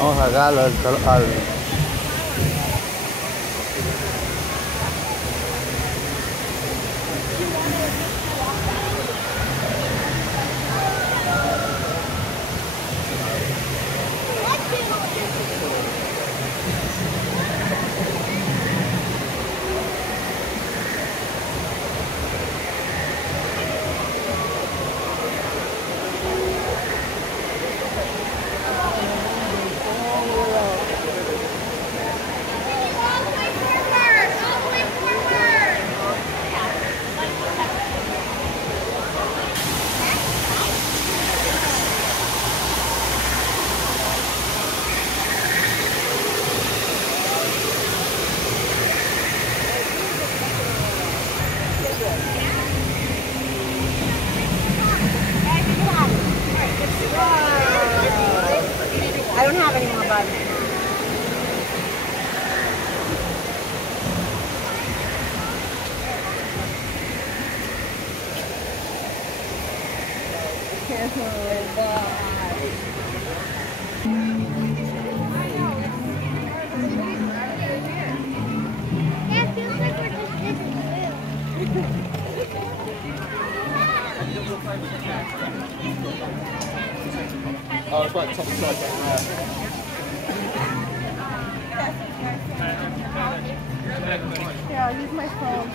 Vamos acá al I don't have any more buttons. Yeah, it feels like we're just sitting Oh, it's right top side down Yeah, I'll use my phone.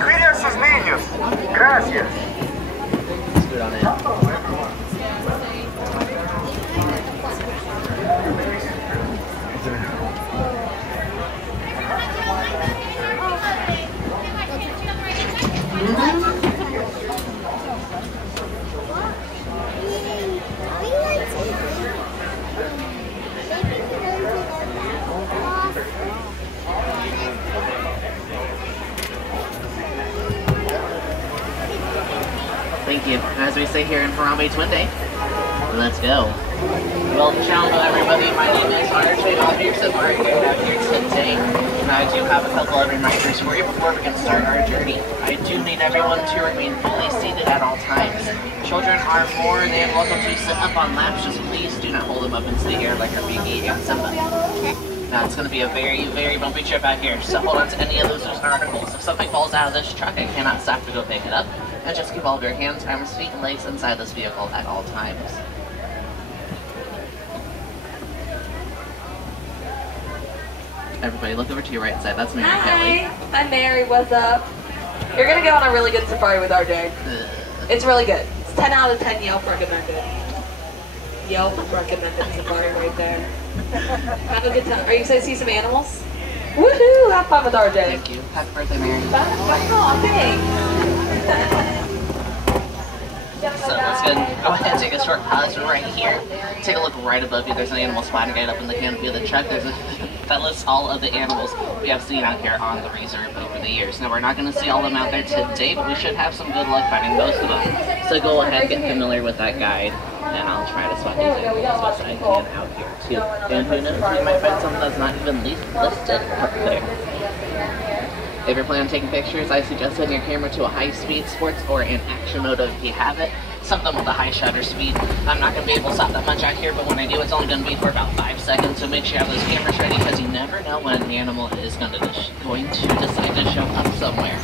Cuiden a sus niños. Gracias. Thank you. As we say here in Harambe Twin Day, let's go. Well, ciao everybody. My name is RJ Pearson. We're out here today, and I do have a couple of reminders for you before we can start our journey. I do need everyone to remain fully seated at all times. Children are more than welcome to sit up on laps. Just please do not hold them up into the air like a Biggie and Simba. Now it's going to be a very, very bumpy trip out here, so hold on to any of those loose articles. If something falls out of this truck, I cannot stop to go pick it up. And just keep all of your hands, arms, feet, and legs inside this vehicle at all times. Everybody look over to your right side. That's Mary Kelly. Hi. I'm Mary. What's up? You're going to go on a really good safari with RJ. It's really good. It's 10 out of 10 Yelp recommended. Yelp recommended safari right there. Have a good time. Are you excited to see some animals? Woohoo! Have fun with RJ. Thank you. Happy birthday, Mary. Oh, thanks. So let's go ahead and take a short pause right here. Take a look right above you. There's an animal spotting guide up in the canopy of the truck. There's that lists all of the animals we have seen out here on the reserve over the years. Now we're not going to see all of them out there today, but we should have some good luck finding most of them. So go ahead and get familiar with that guide, and I'll try to spot these animals as best I can out here too. And who knows, we might find something that's not even listed up there. If you're planning on taking pictures, I suggest setting your camera to a high-speed sports or in action mode if you have it. Something with a high shutter speed. I'm not going to be able to stop that much out here, but when I do, it's only going to be for about 5 seconds. So make sure you have those cameras ready, because you never know when an animal is going to decide to show up somewhere.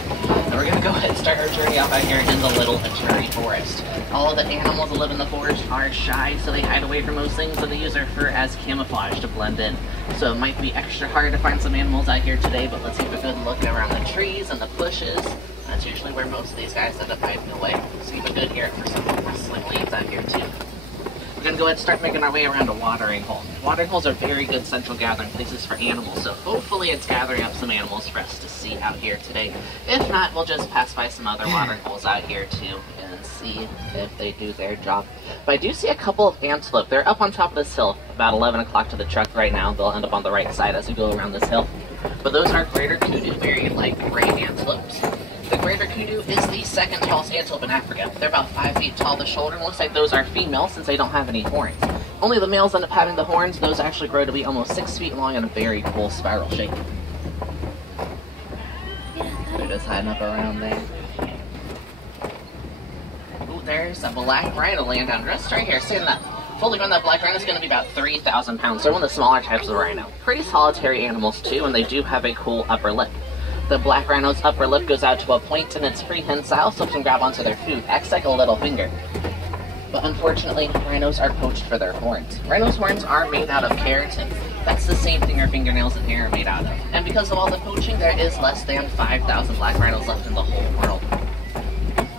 So we're going to go ahead and start our journey off out here in the Little Aturi Forest. All of the animals that live in the forest are shy, so they hide away from most things, so they use their fur as camouflage to blend in. So it might be extra hard to find some animals out here today, but let's keep a good look around the trees and the bushes. That's usually where most of these guys end up hiding away. So keep a good ear for some rustling leaves out here too. We're going to go ahead and start making our way around a watering hole. Watering holes are very good central gathering places for animals, so hopefully it's gathering up some animals for us to see out here today. If not, we'll just pass by some other watering holes out here too and Let's see if they do their job. But I do see a couple of antelope. They're up on top of this hill, about 11 o'clock to the truck right now. They'll end up on the right side as we go around this hill. But those are greater kudu, very light gray antelopes. The greater kudu is the second tallest antelope in Africa. They're about 5 feet tall. The shoulder looks like those are females since they don't have any horns. Only the males end up having the horns. Those actually grow to be almost 6 feet long in a very cool spiral shape. They're just hiding up around there. Ooh, there's a black rhino laying down just right here. Seeing that fully grown, that black rhino is going to be about 3,000 pounds. They're one of the smaller types of rhino. Pretty solitary animals too, and they do have a cool upper lip. The black rhino's upper lip goes out to a point and it's prehensile, so it can grab onto their food. Acts like a little finger. But unfortunately, rhinos are poached for their horns. Rhinos' horns are made out of keratin. That's the same thing our fingernails and hair are made out of. And because of all the poaching, there is less than 5,000 black rhinos left in the whole world.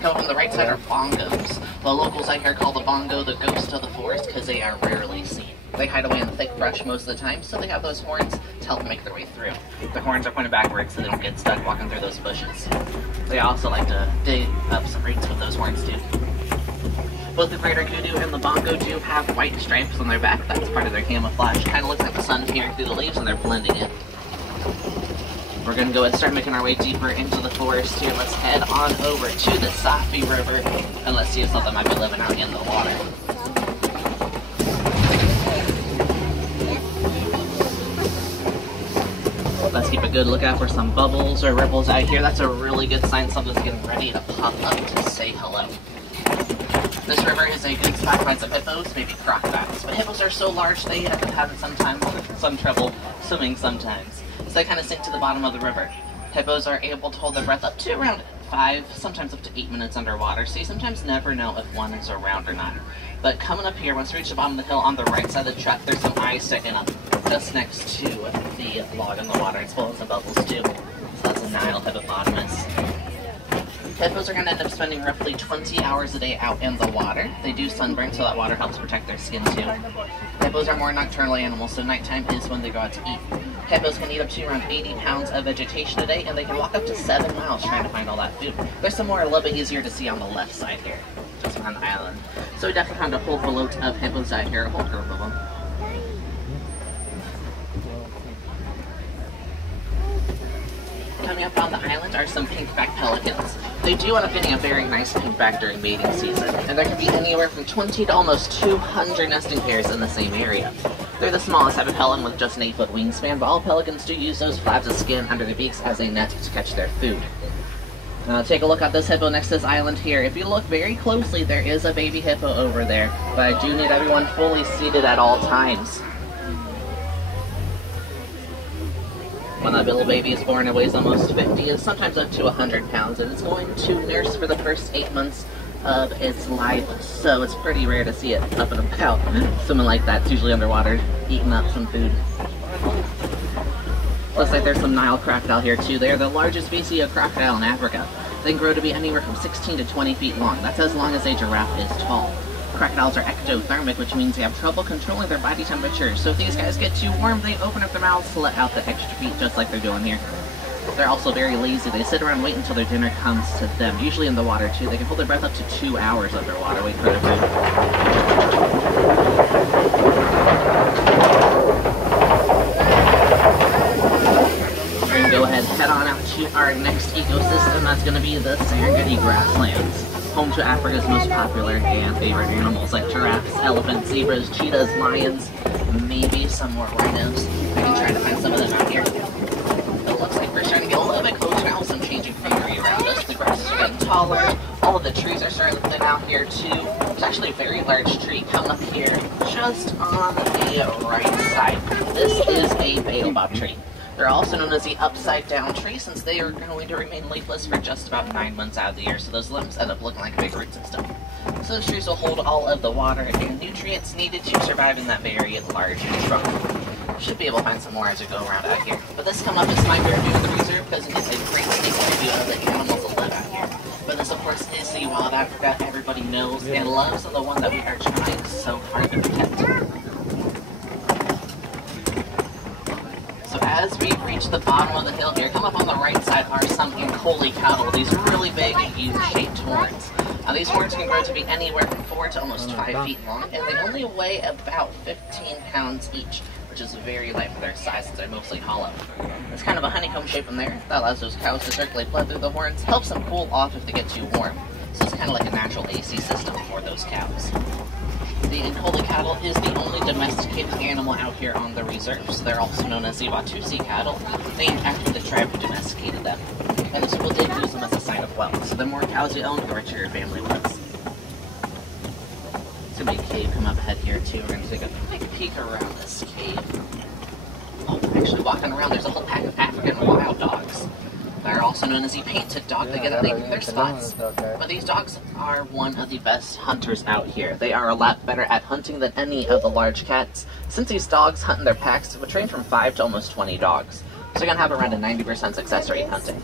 Coming from the right side are bongos. The locals out here call the bongo the ghost of the forest because they are rarely seen. They hide away in the thick brush most of the time, so they have those horns to help them make their way through. Their horns are pointed backwards so they don't get stuck walking through those bushes. They also like to dig up some roots with those horns too. Both the greater kudu and the bongo do have white stripes on their back. That's part of their camouflage. Kind of looks like the sun peering through the leaves and they're blending in. We're going to go ahead and start making our way deeper into the forest here. Let's head on over to the Safi River and let's see if something might be living out in the water. Let's keep a good lookout for some bubbles or ripples out here. That's a really good sign something's getting ready to pop up to say hello. This river is a good spot to find some hippos, maybe crocodiles. But hippos are so large they end up having some trouble swimming sometimes. So they kind of sink to the bottom of the river. Hippos are able to hold their breath up to around 5, sometimes up to 8 minutes underwater, so you sometimes never know if one is around or not. But coming up here, once we reach the bottom of the hill on the right side of the truck, there's some eyes sticking up just next to the log in the water. It's full of some bubbles too. So that's a Nile hippopotamus. Hippos are going to end up spending roughly 20 hours a day out in the water. They do sunburn, so that water helps protect their skin too. Hippos are more nocturnal animals, so nighttime is when they go out to eat. Hippos can eat up to around 80 pounds of vegetation a day, and they can walk up to 7 miles trying to find all that food. There's some more a little bit easier to see on the left side here, just around the island. So we definitely found a whole boat of hippos out here, a whole group of them. Coming up on the island are some pink-back pelicans. They do end up getting a very nice pink-back during mating season, and there can be anywhere from 20 to almost 200 nesting pairs in the same area. They're the smallest type of pelican with just an 8-foot wingspan, but all pelicans do use those flaps of skin under their beaks as a net to catch their food. Now take a look at this hippo next to this island here. If you look very closely, there is a baby hippo over there, but I do need everyone fully seated at all times. When that little baby is born, it weighs almost 50, and sometimes up to 100 pounds, and it's going to nurse for the first 8 months of its life, so it's pretty rare to see it up and about. Swimming like that, it's usually underwater, eating up some food. Looks like there's some Nile crocodile here too. They're the largest species of crocodile in Africa. They can grow to be anywhere from 16 to 20 feet long. That's as long as a giraffe is tall. Crocodiles are ectothermic, which means they have trouble controlling their body temperature. So if these guys get too warm, they open up their mouths to let out the extra heat, just like they're doing here. They're also very lazy. They sit around and wait until their dinner comes to them, usually in the water too. They can hold their breath up to 2 hours underwater waiting for their food. We're going to go ahead and head on out to our next ecosystem. That's going to be the Serengeti grasslands, home to Africa's most popular and favorite animals like giraffes, elephants, zebras, cheetahs, lions, maybe some more rhinos. I can try to find some of them out here. It looks like we're starting to get a little bit closer now with some changing greenery around us. The grasses are getting taller. All of the trees are starting to thin out here too. There's actually a very large tree coming up here just on the right side. This is a baobab tree. They're also known as the upside-down tree since they are going to remain leafless for just about 9 months out of the year, so those limbs end up looking like a big root system. So those trees will hold all of the water and nutrients needed to survive in that very large trunk. Should be able to find some more as we go around out here. But this come up is my favorite view of the reserve because it gets a great sneak view of the animals that live out here. But this, of course, is the wild Africa everybody knows and loves, and the one that we are trying so hard to protect. So as we reach the bottom of the hill here, come up on the right side are some Nkoli cattle, these really big and U-shaped horns. These horns can grow to be anywhere from 4 to almost 5 feet long, and they only weigh about 15 pounds each, which is very light for their size since they're mostly hollow. It's kind of a honeycomb shape in there that allows those cows to circulate blood through the horns, helps them cool off if they get too warm. So it's kind of like a natural AC system for those cows. The Ankole cattle is the only domesticated animal out here on the reserve, so they're also known as the Watusi cattle, named after the tribe who domesticated them. And the people did use them as a sign of wealth, so the more cows you own, the richer your family was. There's gonna be a cave come up ahead here too. We're gonna take a quick peek around this cave. Oh, actually walking around, there's a whole pack of African wild dogs. They're also known as the painted dog. They get a name for their spots. But these dogs are one of the best hunters out here. They are a lot better at hunting than any of the large cats. Since these dogs hunt in their packs, would range from 5 to almost 20 dogs. So you're gonna have around a 90% success rate hunting.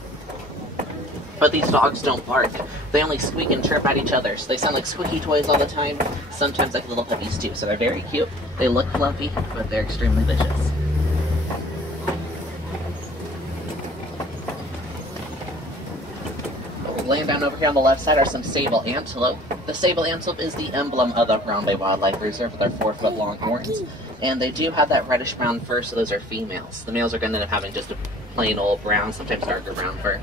But these dogs don't bark. They only squeak and chirp at each other. So they sound like squeaky toys all the time. Sometimes like little puppies too. So they're very cute. They look fluffy, but they're extremely vicious. Laying down over here on the left side are some sable antelope. The sable antelope is the emblem of the Brown Bay Wildlife Reserve with their 4-foot long horns. And they do have that reddish brown fur, so those are females. The males are going to end up having just a plain old brown, sometimes darker brown fur.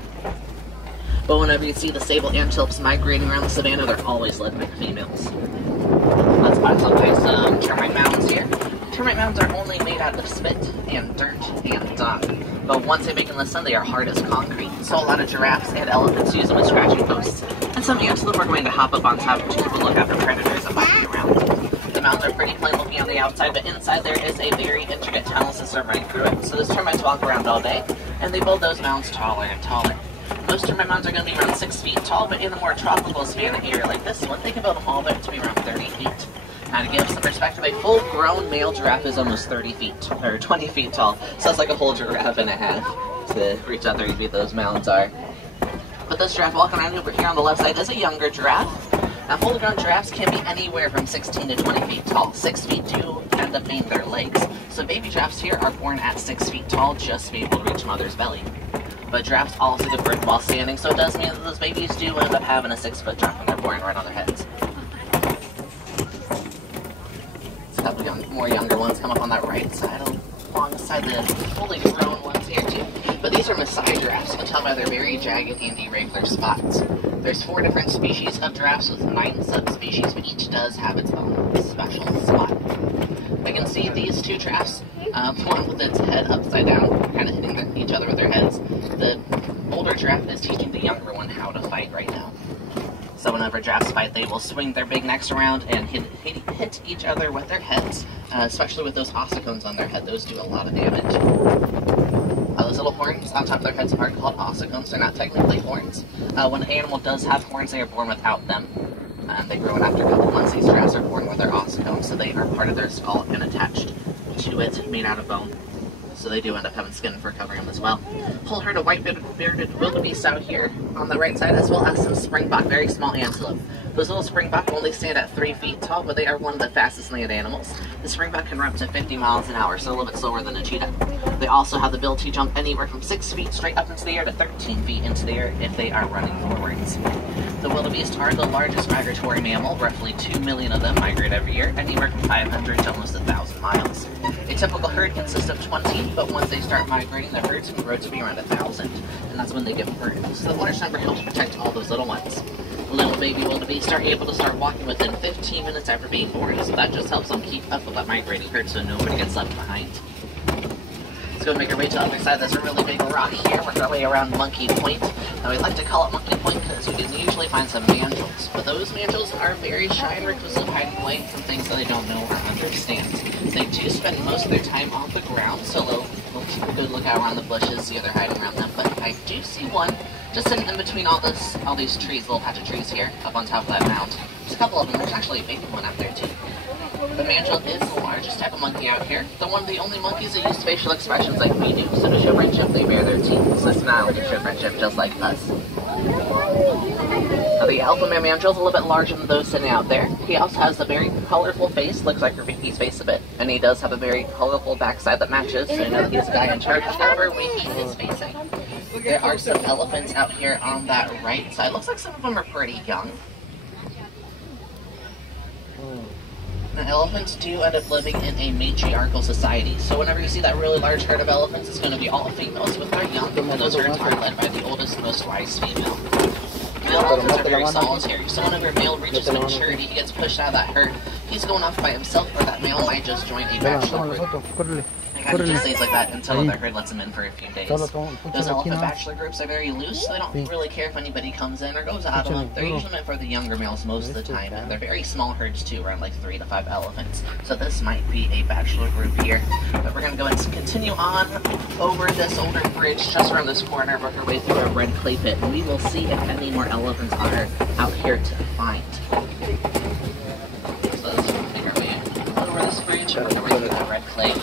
But whenever you see the sable antelopes migrating around the savannah, they're always led by females. Let's find some nice termite mounds here. Termite mounds are only made out of spit and dirt and dung. But once they bake in the sun, they are hard as concrete. So a lot of giraffes and elephants use them as scratching posts. And some antelope are going to hop up on top to keep a lookout for predators that might be around. The mounds are pretty plain looking on the outside, but inside there is a very intricate tunnel system running through it. So those termites walk around all day, and they build those mounds taller and taller. Most termite mounds are going to be around 6 feet tall, but in the more tropical savanna area like this one, they can build them all the way to be around 30 feet. Now to give some perspective, a full-grown male giraffe is almost 30 feet, or 20 feet tall. So that's like a whole giraffe and a half to reach how 30 feet those mounds are. But this giraffe walking around over here on the left side is a younger giraffe. Now full-grown giraffes can be anywhere from 16 to 20 feet tall. 6 feet do end up being their legs. So baby giraffes here are born at 6 feet tall just to be able to reach mother's belly. But giraffes also give birth while standing, so it does mean that those babies do end up having a 6-foot drop when they're born right on their heads. A couple more younger ones come up on that right side, alongside the fully grown ones here too. But these are Maasai giraffes. You can tell by their very jagged and irregular spots. There's 4 different species of giraffes with 9 subspecies, but each does have its own special spot. I can see these 2 giraffes, one with its head upside down, kind of hitting each other with their heads. The older giraffe is teaching the younger one how to fight right now. So whenever giraffes fight, they will swing their big necks around and hit each other with their heads, especially with those ossicones on their head. Those do a lot of damage. Those little horns on top of their heads are called ossicones. They're not technically horns. When an animal does have horns, they are born without them. They grow in after a couple months. These giraffes are born with their ossicones, so they are part of their skull and attached to it, made out of bone. So they do end up having skin and fur covering them as well. Whole herd of white-bearded wildebeest out here on the right side, as well as some springbok, very small antelope. Those little springbok only stand at 3 feet tall, but they are one of the fastest land animals. The springbok can run up to 50 miles an hour, so a little bit slower than a cheetah. They also have the ability to jump anywhere from 6 feet straight up into the air to 13 feet into the air if they are running forwards. The wildebeest are the largest migratory mammal. Roughly 2 million of them migrate every year, anywhere from 500 to almost 1,000 miles. A typical herd consists of 20, but once they start migrating, the herds can grow to be around 1,000, and that's when they give birth. So the large number helps protect all those little ones. Little baby wildebeest are able to start walking within 15 minutes after being born, so that just helps them keep up with that migrating herd so nobody gets left behind. Let's go make our way to the other side. There's a really big rock here. Work our way around Monkey Point. Now we like to call it Monkey Point because we can usually find some mandrills, but those mandrills are very shy and reclusive, hiding away from things that they don't know or understand. They do spend most of their time on the ground, so they'll keep a good lookout around the bushes, see if they're hiding around them. But I do see one just sitting in between all these trees, little patch of trees here, up on top of that mound. There's a couple of them. There's actually a baby one out there too. The mandrill is the largest type of monkey out here. They're one of the only monkeys that use facial expressions like we do. So to show friendship, they bare their teeth. So smile to show friendship just like us. Now the alpha male mandrill is a little bit larger than those sitting out there. He also has a very colorful face, looks like Raffi's face a bit. And he does have a very colorful backside that matches, so you know that he's the guy in charge of whatever way he is facing. There are some elephants out here on that right side. Looks like some of them are pretty young. Now, elephants do end up living in a matriarchal society, so whenever you see that really large herd of elephants, it's going to be all females with their young, and those herds are led by the oldest, most wise female. Male elephants are very solitary, so whenever a male reaches maturity, he gets pushed out of that herd. He's going off by himself, or that male might just join a bachelor group. It kind of just stays like that until their herd lets him in for a few days. Those elephant bachelor groups are very loose, so they don't really care if anybody comes in or goes out of them. They're usually meant for the younger males most of the time, and they're very small herds too, around like 3 to 5 elephants. So this might be a bachelor group here. But we're going to go ahead and continue on over this older bridge just around this corner, work our way through a red clay pit, and we will see if any more elephants are out here to find. So let's make our way over this bridge and work our way through that red clay.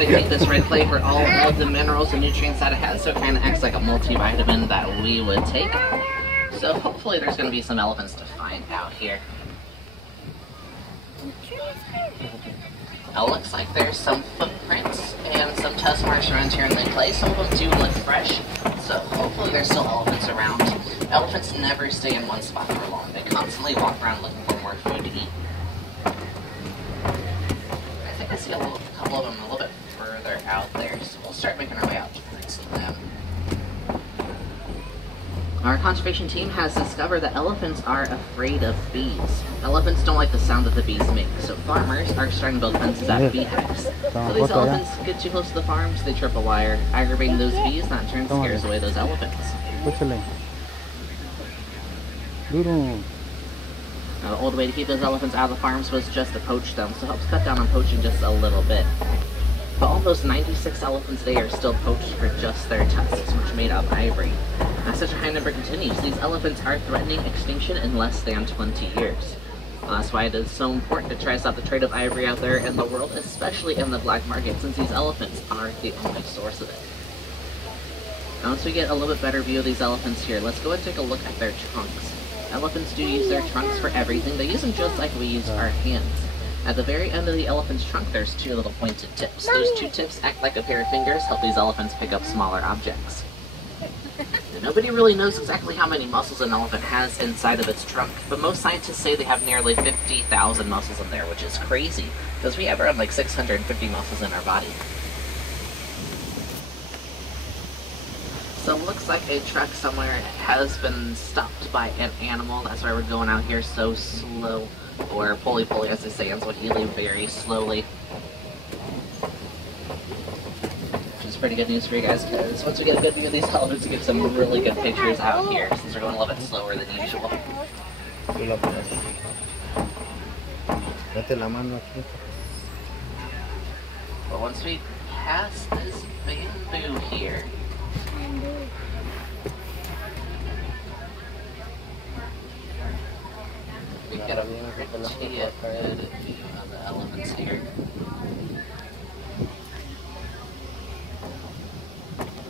Take this red clay for all of the minerals and nutrients that it has, so it kind of acts like a multivitamin that we would take. So hopefully there's going to be some elephants to find out here. It looks like there's some footprints and some test marks around here in the clay. Some of them do look fresh, so hopefully there's still elephants around. Elephants never stay in one spot for long. They constantly walk around looking for more food to eat. I think I see a couple of them a little bit further out there, so we'll start making our way out towards them. Our conservation team has discovered that elephants are afraid of bees. Elephants don't like the sound that the bees make, so farmers are starting to build fences at bee hives. So these elephants get too close to the farms, they trip a wire, aggravating those bees, and that in turn scares away those elephants. Now, the old way to keep those elephants out of the farms was just to poach them, so it helps cut down on poaching just a little bit. But all those 96 elephants today are still poached for just their tusks, which made of ivory. As such a high number continues, these elephants are threatening extinction in less than 20 years. That's why it is so important to try to stop the trade of ivory out there in the world, especially in the black market, since these elephants are the only source of it. Now, once we get a little bit better view of these elephants here, let's go and take a look at their trunks. Elephants do use their trunks for everything. They use them just like we use our hands. At the very end of the elephant's trunk, there's 2 little pointed tips. Those 2 tips act like a pair of fingers, help these elephants pick up smaller objects. And nobody really knows exactly how many muscles an elephant has inside of its trunk, but most scientists say they have nearly 50,000 muscles in there, which is crazy, because we have around like 650 muscles in our body. So it looks like a truck somewhere has been stopped by an animal. That's why we're going out here so slow, or pulley as they say in Swahili, very slowly. Which is pretty good news for you guys, because once we get a good view of these elephants, we get some really good pictures out here, since we're going a little bit slower than usual. But once we pass this bamboo here, we get a pretty good view of the elephants here.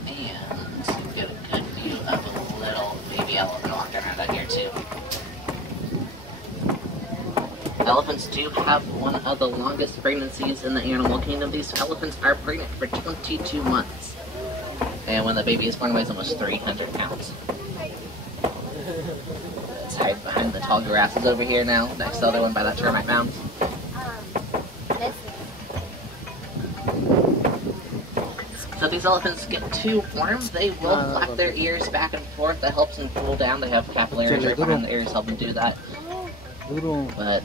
And get a good view of a little baby elephant walking around out here too. Elephants do have one of the longest pregnancies in the animal kingdom. These elephants are pregnant for 22 months. And when the baby is born, it weighs almost 300 pounds. Let's hide behind the tall grasses over here now, next to the other one by that termite mound. So if these elephants get too warm, they will flap their ears back and forth. That helps them cool down. They have capillaries right behind the ears to help them do that. But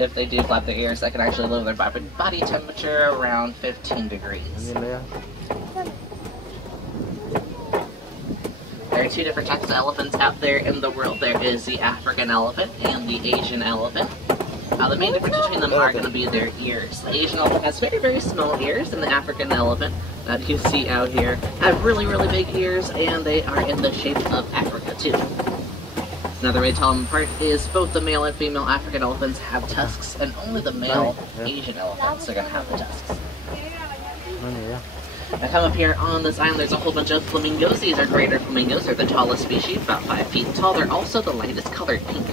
if they do flap their ears, that can actually lower their body temperature around 15 degrees. There are 2 different types of elephants out there in the world. There is the African elephant and the Asian elephant. The main difference between them are going to be their ears. The Asian elephant has very, very small ears, and the African elephant that you see out here have really, really big ears, and they are in the shape of Africa too. Another way to tell them apart is both the male and female African elephants have tusks, and only the male Asian elephants are going to have the tusks. I come up here on this island, there's a whole bunch of flamingos. These are greater flamingos. They're the tallest species, about 5 feet tall. They're also the lightest colored pink.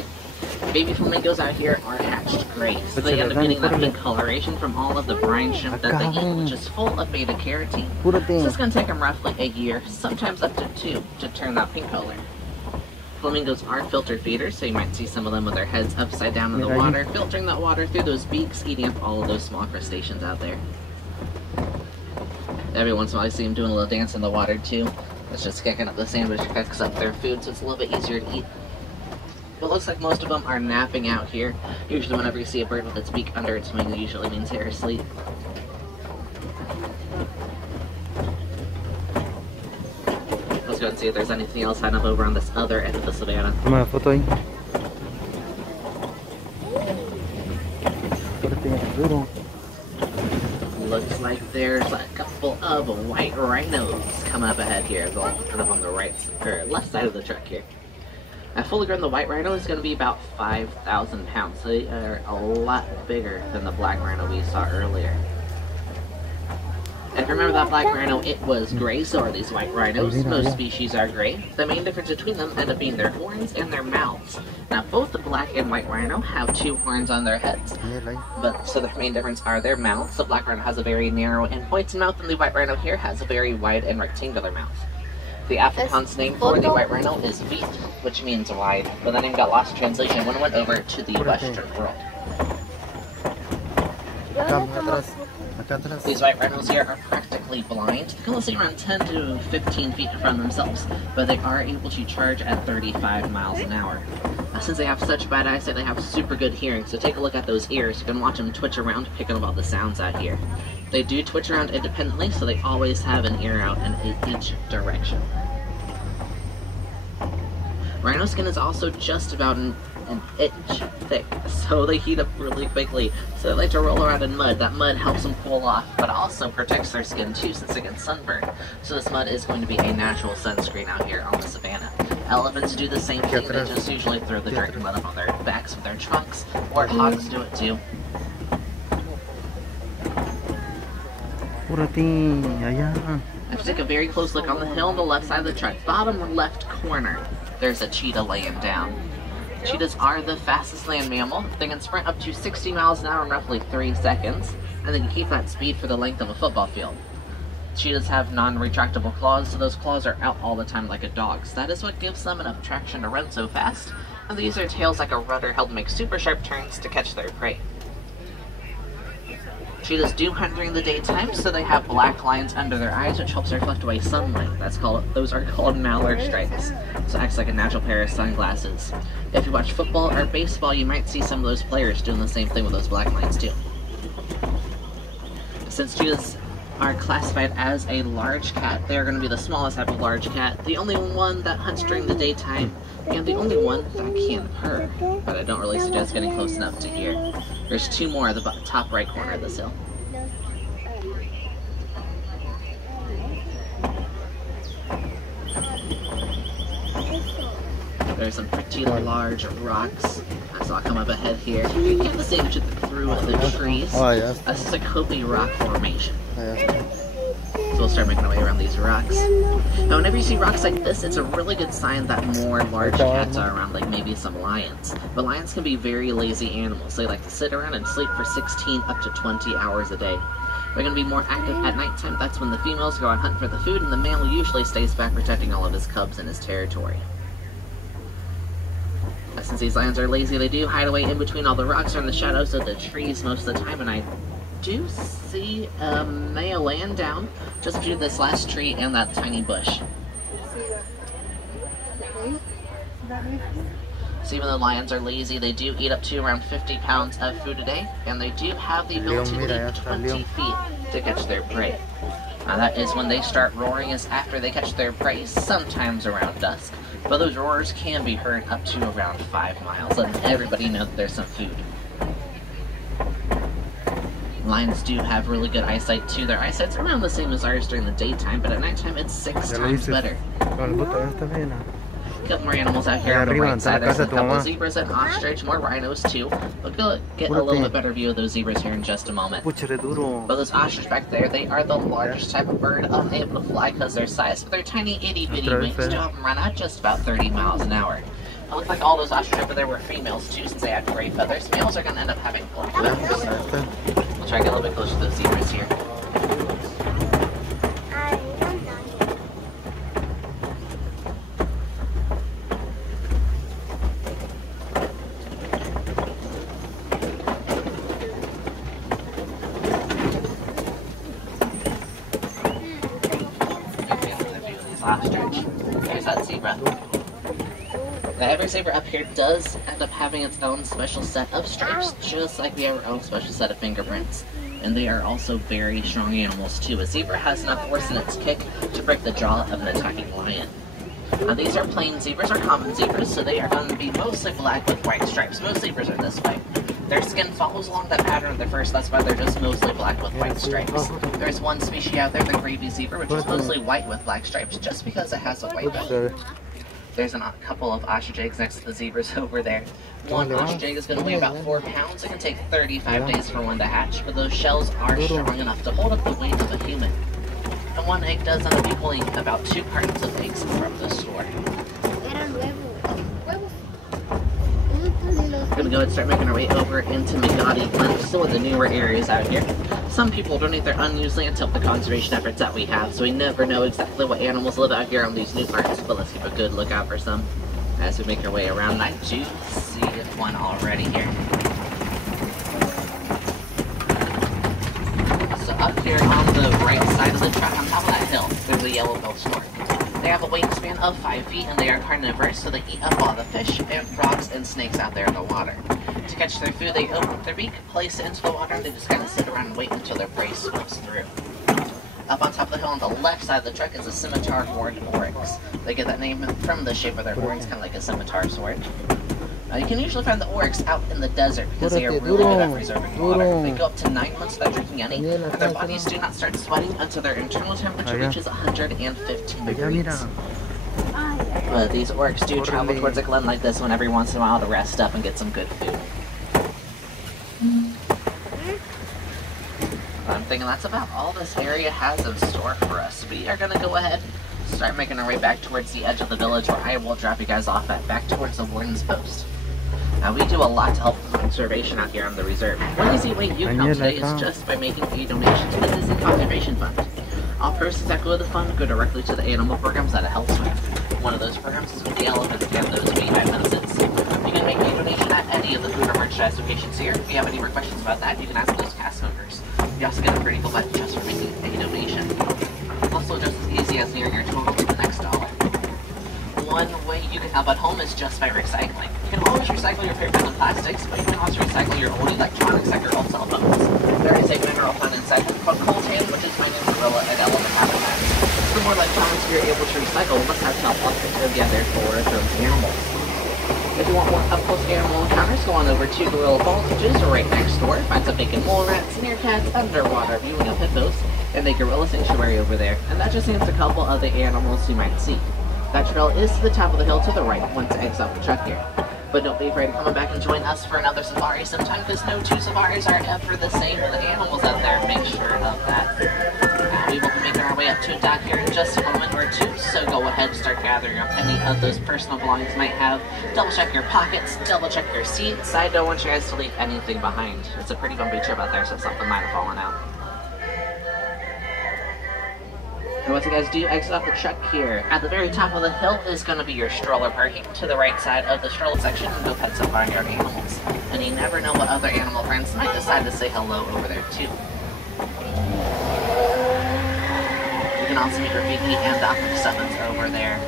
Baby flamingos out here are hatched gray, so they end up getting that pink coloration from all of the brine shrimp that they eat, which is full of beta-carotene. So it's going to take them roughly a year, sometimes up to 2, to turn that pink color. Flamingos are filtered feeders, so you might see some of them with their heads upside down in the water, filtering that water through those beaks, eating up all of those small crustaceans out there. Every once in a while I see them doing a little dance in the water too. It's just kicking up the sand, which picks up their food, so it's a little bit easier to eat. But it looks like most of them are napping out here. Usually whenever you see a bird with its beak under its wing, it usually means they're asleep. Let's go and see if there's anything else hiding up over on this other end of the savannah. Toma foto ahí. Looks like there's a couple of white rhinos coming up ahead here, kind of on the right or left side of the truck here. A fully grown white rhino is going to be about 5,000 pounds. So they are a lot bigger than the black rhino we saw earlier. And if you remember that black rhino, it was gray, so are these white rhinos. Most species are gray. The main difference between them end up being their horns and their mouths. Now, both the black and white rhino have 2 horns on their heads. But so the main difference are their mouths. The black rhino has a very narrow and pointed mouth, and the white rhino here has a very wide and rectangular mouth. The Afrikaans name for the white rhino is Wheat, which means wide, but the name got lost in translation when it went over to the Western world. These white rhinos here are practically blind. They can only see around 10 to 15 feet in front of themselves, but they are able to charge at 35 miles an hour. Since they have such bad eyesight, they have super good hearing, so take a look at those ears. You can watch them twitch around, picking up all the sounds out here. They do twitch around independently, so they always have an ear out in each direction. Rhino skin is also just about an inch thick, so they heat up really quickly. So they like to roll around in mud. That mud helps them cool off, but also protects their skin too, since they get sunburned. So this mud is going to be a natural sunscreen out here on the savannah. Elephants do the same thing. They just usually throw the dirt and mud up on their backs with their trunks, or hogs do it too. If you take a very close look on the hill on the left side of the truck, bottom left corner, there's a cheetah laying down. Cheetahs are the fastest land mammal. They can sprint up to 60 miles an hour in roughly 3 seconds, and they can keep that speed for the length of a football field. Cheetahs have non-retractable claws, so those claws are out all the time like a dog's. That is what gives them enough traction to run so fast, and they use their tails like a rudder held to make super sharp turns to catch their prey. Cheetahs do hunt during the daytime, so they have black lines under their eyes, which helps reflect away sunlight. Those are called mallard stripes. So it acts like a natural pair of sunglasses. If you watch football or baseball, you might see some of those players doing the same thing with those black lines too. Since cheetahs are classified as a large cat, they are going to be the smallest type of large cat, the only one that hunts during the daytime, and the only one that can purr, but I don't really suggest getting close enough to hear. There's 2 more at the top right corner of this hill. There's some pretty large rocks. I saw come up ahead here. You can't distinguish it through the trees. This is a Kobe rock formation. So we'll start making our way around these rocks. Now whenever you see rocks like this, it's a really good sign that more large cats are around, like maybe some lions. But lions can be very lazy animals. They like to sit around and sleep for 16 up to 20 hours a day. They're going to be more active at nighttime. That's when the females go out hunt for the food, and the male usually stays back protecting all of his cubs in his territory. Since these lions are lazy, they do hide away in between all the rocks or in the shadows of the trees most of the time, and I do see a male laying down just between this last tree and that tiny bush. So even though lions are lazy, they do eat up to around 50 pounds of food a day, and they do have the ability to leap 20 feet to catch their prey. Now that is when they start roaring, is after they catch their prey, sometimes around dusk. But those roars can be heard up to around 5 miles, letting everybody know that there's some food. Lions do have really good eyesight too. Their eyesight's around the same as ours during the daytime, but at nighttime it's 6 times better. Couple more animals out here on the right side. There's a couple zebras and ostrich, more rhinos too. We'll get a little bit better view of those zebras here in just a moment. But those ostrich back there, they are the largest type of bird unable to fly because their size. But their tiny itty bitty wings do have them run at just about 30 miles an hour. It looks like all those ostrich over there were females too, since they had gray feathers. Males are going to end up having black feathers. We'll try to get a little bit closer to those zebras here. Ostrich. There's that zebra. Now every zebra up here does end up having its own special set of stripes, just like we have our own special set of fingerprints. And they are also very strong animals too. A zebra has enough force in its kick to break the jaw of an attacking lion. Now these are plain zebras or common zebras, so they are going to be mostly black with white stripes. Most zebras are this way. Their skin follows along that pattern of their fur, so that's why they're just mostly black with white stripes. There's one species out there, the gravy zebra, which is mostly white with black stripes, just because it has a white belly. There's a couple of ostrich eggs next to the zebras over there. One ostrich egg is going to weigh about 4 pounds. It can take 35 days for one to hatch, but those shells are strong enough to hold up the weight of a human. And one egg does end up equaling about 2 cartons of eggs from the store. We're going to go ahead and start making our way over into Magadi Glen, still in the newer areas out here. Some people donate their unused land to help the conservation efforts that we have, so we never know exactly what animals live out here on these new parks, but let's keep a good lookout for some as we make our way around. I do see one already here. So up here on the right side of the track, on top of that hill, there's a yellow-billed stork. They have a wingspan of 5 feet, and they are carnivorous, so they eat up all the fish and frogs and snakes out there in the water. To catch their food, they open up their beak, place it into the water, and they just kind of sit around and wait until their prey swims through. Up on top of the hill on the left side of the truck is a scimitar-horned oryx. They get that name from the shape of their horns, kind of like a scimitar sword. You can usually find the oryx out in the desert because they are really good at preserving water. They go up to 9 months without drinking any, and their bodies do not start sweating until their internal temperature reaches 115 degrees. But these oryx do travel towards a glen like this one every once in a while to rest up and get some good food. I'm thinking that's about all this area has in store for us. We are going to go ahead and start making our way back towards the edge of the village, where I will drop you guys off at back towards the warden's post. Now we do a lot to help conservation out here on the reserve. One easy way you can help today is just by making a donation to the Disney Conservation Fund. All proceeds that go to the fund go directly to the animal programs that it helps with. One of those programs is with the elephants and those beehive medicines. You can make a donation at any of the food or merchandise locations here. If you have any more questions about that, you can ask those cast members. You also get a pretty cool button just for making a donation. Also just as easy as nearing your total to the next dollar. One way you can help at home is just by recycling. You can always recycle your paper and plastics, but you can also recycle your old electronics like your old cell phones. There is a mineral fund inside called coltan, which is finding gorilla and elephant habitat. The more electronics you're able to recycle, let's have to help us put together for those animals. If you want more up-close animal encounters, go on over to Gorilla Falls, which is right next door. Find some bacon mole rats, meerkats, underwater viewing of hippos, and the gorilla sanctuary over there. And that just names a couple of the animals you might see. That trail is to the top of the hill to the right once it exits off the truck here. But don't be afraid to come back and join us for another safari sometime, because no two safaris are ever the same with the animals out there. Make sure of that. We will be making our way up to a dock here in just a moment or two, so go ahead and start gathering up any of those personal belongings you might have. Double check your pockets, double check your seats. I don't want you guys to leave anything behind. It's a pretty bumpy trip out there, so something might have fallen out. And once you guys do exit off the truck here, at the very top of the hill is going to be your stroller parking. To the right side of the stroller section, and go pet safari your animals. And you never know what other animal friends might decide to say hello over there too. You can also meet Rafiki and Dr. Summons over there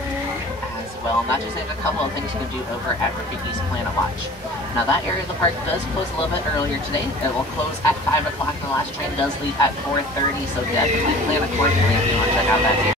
as well. And that just names a couple of things you can do over at Rafiki's Planet Watch. Now that area of the park does close a little bit earlier today. It will close at 5 o'clock, and the last train does leave at 4:30, so definitely plan accordingly if you want to check out that area.